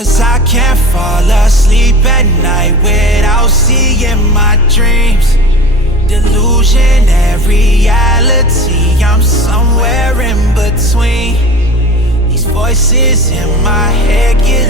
'Cause I can't fall asleep at night without seeing my dreams. Delusion and reality, I'm somewhere in between. These voices in my head get